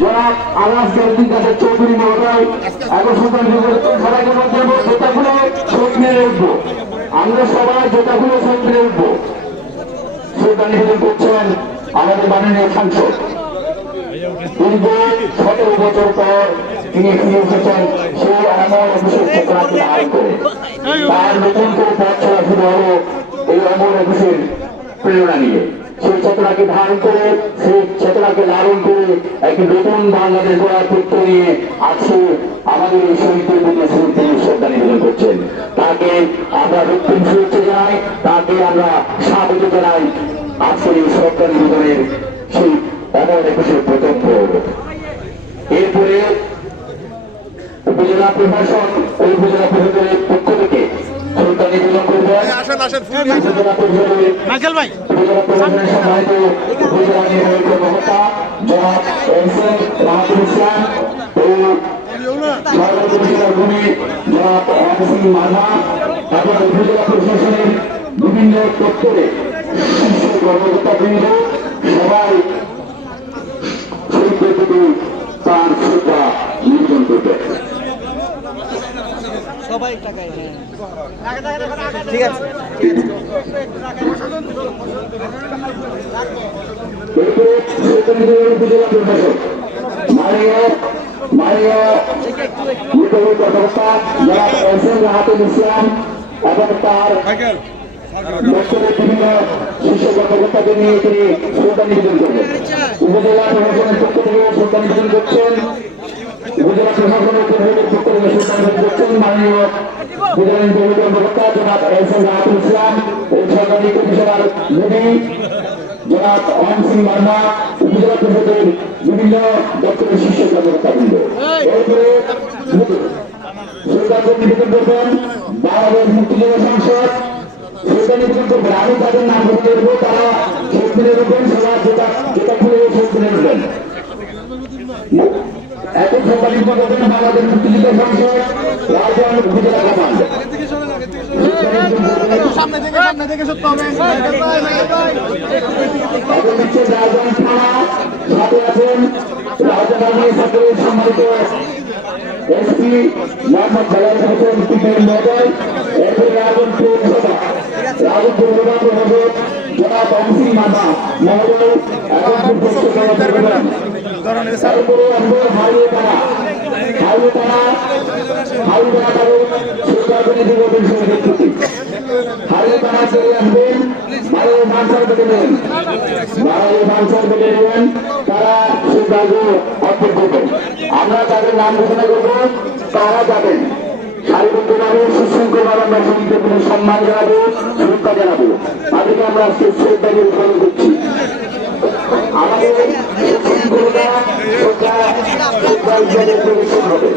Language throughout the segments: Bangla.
যারা আওয়াজ দিন কাছে চৌধুরী মহোদয় এখন সবাইকে মধ্যে জোতা খুলে শোক মেরে উঠবো, আমরা সবাই জোতা খুলে শোক মেরে উঠবো। সেটা নিবেদন করছেন আমাদের মাননীয় সাংসদ। দীর্ঘ 17 বছর পর তিনি ফিরে এসেছেন সেই অমর অভিষেক চেতনাকে ধারণ করে। তার নতুন করে পথ চলা শুরু হলো এই অমর অভিষেক প্রেরণা নিয়ে। সেই চেতনাকে ধারণ করে, সেই চেতনাকে লালন করে একটি নতুন বাংলাদেশ গড়ার তথ্য নিয়ে আজকে আমাদের এই শহীদদের প্রতি তিনি শ্রদ্ধা নিবেদন করছেন। তাকে আমরা দক্ষিণ শুভেচ্ছা জানাই, তাকে আমরা স্বাগত জানাই আজকের এই শ্রদ্ধা নিবেদনের সেই অমর একুশের প্রথম পর্ব। এরপরে উপজেলা প্রশাসন ও উপজেলা পরিষদের পক্ষ থেকে শ্রদ্ধা নিবেদন করবেন উপজেলা পরিষদের উপজেলা প্রশাসনের সম্মানিত উপজেলা নির্বাহী কর্মকর্তা জনাব এসএম রাহাতুল ইসলাম ও সরকারি কমিশনার ভূমি জনাব অমসিং মাঝা এবং উপজেলা প্রশাসনের বিভিন্ন দপ্তরে শীর্ষ কর্মকর্তাবৃন্দ সবাই শহীদদের প্রতি তার শ্রদ্ধা নিবেদন করবে। ঠিক আছে। উপজেলা প্রশাসক মাননীয় কর্মকর্তা জনাব এসএম রাহাতুল ইসলাম এবং তার দপ্তরের বিভিন্ন শীর্ষ কর্মকর্তাদের নিয়ে তিনি শ্রদ্ধা নিবেদন করবেন। উপজেলা প্রশাসনের পক্ষ থেকে শ্রদ্ধা নিবেদন করছেন উপজেলা প্রশাসনের পক্ষ থেকে শ্রদ্ধা নিবেদন করছেন মাননীয় উপজেলা নির্বাহী কর্মকর্তা জনাব এসএম রাহাতুল ইসলাম ও সরকারি কমিশনার ভূমি জনাব অমসিং মার্মা, উপজেলা পরিষদের বিভিন্ন দপ্তরের শীর্ষ কর্মকর্তাবৃন্দ। এরপরে শ্রদ্ধা নিবেদন করবেন বাংলাদেশ মুক্তিযোদ্ধা সংসদ। শ্রদ্ধা নিবেদন করবেন, আমি তাদের নাম বলে দেবো, তারা শোক মেরে উঠবেন, সবাই যেটা খুলে শোক মেরে উঠবেন। এখন শ্রদ্ধা নিবেদন করবেন বাংলাদেশ মুক্তিযোদ্ধা সংসদ রাজধান উপজেলা কমান্ড। সামনে থেকে সত্য হবে। রাজধানী থানা সাথে আছেন রাজধানী ছাত্রের সম্মানিত এসপি মোহাম্মদ জালাল হোসেন পিপিএল মহোদয়। এরপরে রাজনপুর প্রশাসক জনাব অমসিং মার্মা মহোদয় আমরা তাদের নাম ঘোষণা করবো, তারা যাবেন সারিবদ্ধভাবে সুশৃঙ্খলভাবে আমরা শহীদদের প্রতি সম্মান জানাবো, শ্রদ্ধা জানাবো। তাদেরকে আমরা শ্রদ্ধা দিয়ে গ্রহণ করছি। আমাদের সুশৃঙ্খলতা হবে।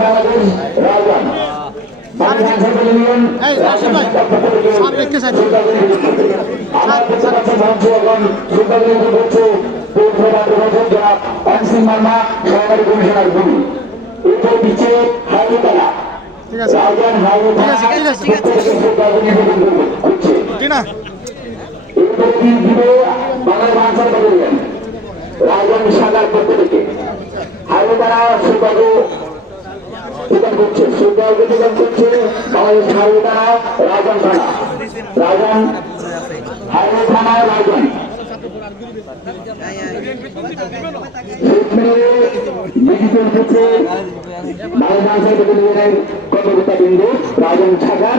বাংলাদেশ রাজধান অমসিং মার্মা সহকারী কমিশনার ভূমি। এরপর পিছিয়ে হাইওয়েতলা রাজধান হাইওয়েতলা বাংলার বাঞ্চার বললেন রাজধানী শাখার পক্ষ থেকে হাইওয়েতলা সৌভাগ্য প্রদান করছে, সৌভাগ্য প্রদান করছে বাংলাদেশ হাইওয়েতলা রাজধান থানা, রাজধান হাইওয়ে থানা রাজধানী। কর্মকর্তাবৃন্দ রাজধানী শাখার।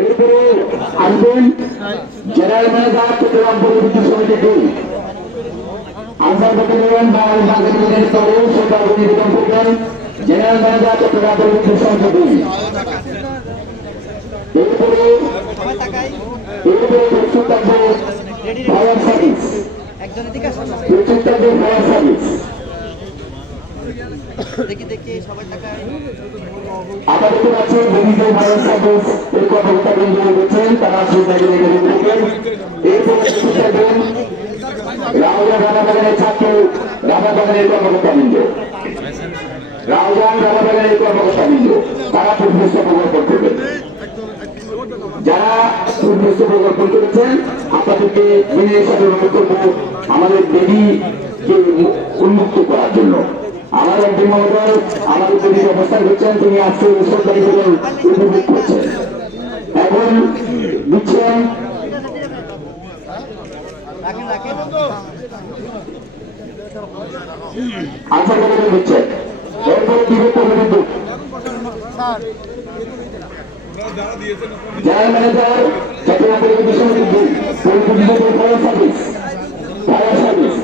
এরপরে আসবেন জেনারেল ম্যানেজার চট্টগ্রাম পরিবর্তন সমিতি 2 আনসার ব্যাটালিয়ন বাংলাদেশ স্তরে সৌভাগ্য নিবেদন করবেন জেনারেল ম্যানেজার চট্টগ্রাম পরিবর্তন সমিতি 2। এরপরে প্রস্তুত থাকবে ফায়ার সার্ভিস, প্রস্তুত থাকবে ফায়ার সার্ভিস। আপাতত আছে বিভিন্ন ফায়ার সার্ভিস এর কর্মকর্তাবৃন্দ রয়েছেন, তারা শ্রদ্ধাকে নিবেদন করবেন। এরপরে প্রস্তুত থাকবেন রাউজান রামাবাগানের ছাত্র রামাবাগানের কর্মকর্তাবৃন্দ, রাউজান রামাবাগানের কর্মকর্তাবৃন্দ, তারা পুষ্পস্তবক করবেন। যারা সুনির্দিষ্ট প্রজ্ঞাপন করেছেন। আপনাদেরকে বিনয়ের সাথে অনুরোধ করবো আমাদের দেবীকে উন্মুক্ত করার জন্য। আমার এমপি মহোদয় আমাদের দেবীর অবস্থান করছেন, তিনি আজকে শ্রদ্ধা হিসেবে উপভোগ করছেন। এখন দিচ্ছেন আনসার করে দিচ্ছেন, এরপরে বিভক্ত বিদ্যুৎ জেনারেল ম্যানেজার চট্টগ্রাম পরিবহন সমিতি ফায়ার সার্ভিস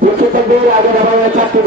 প্রশিক্ষকদের আগে চাকরি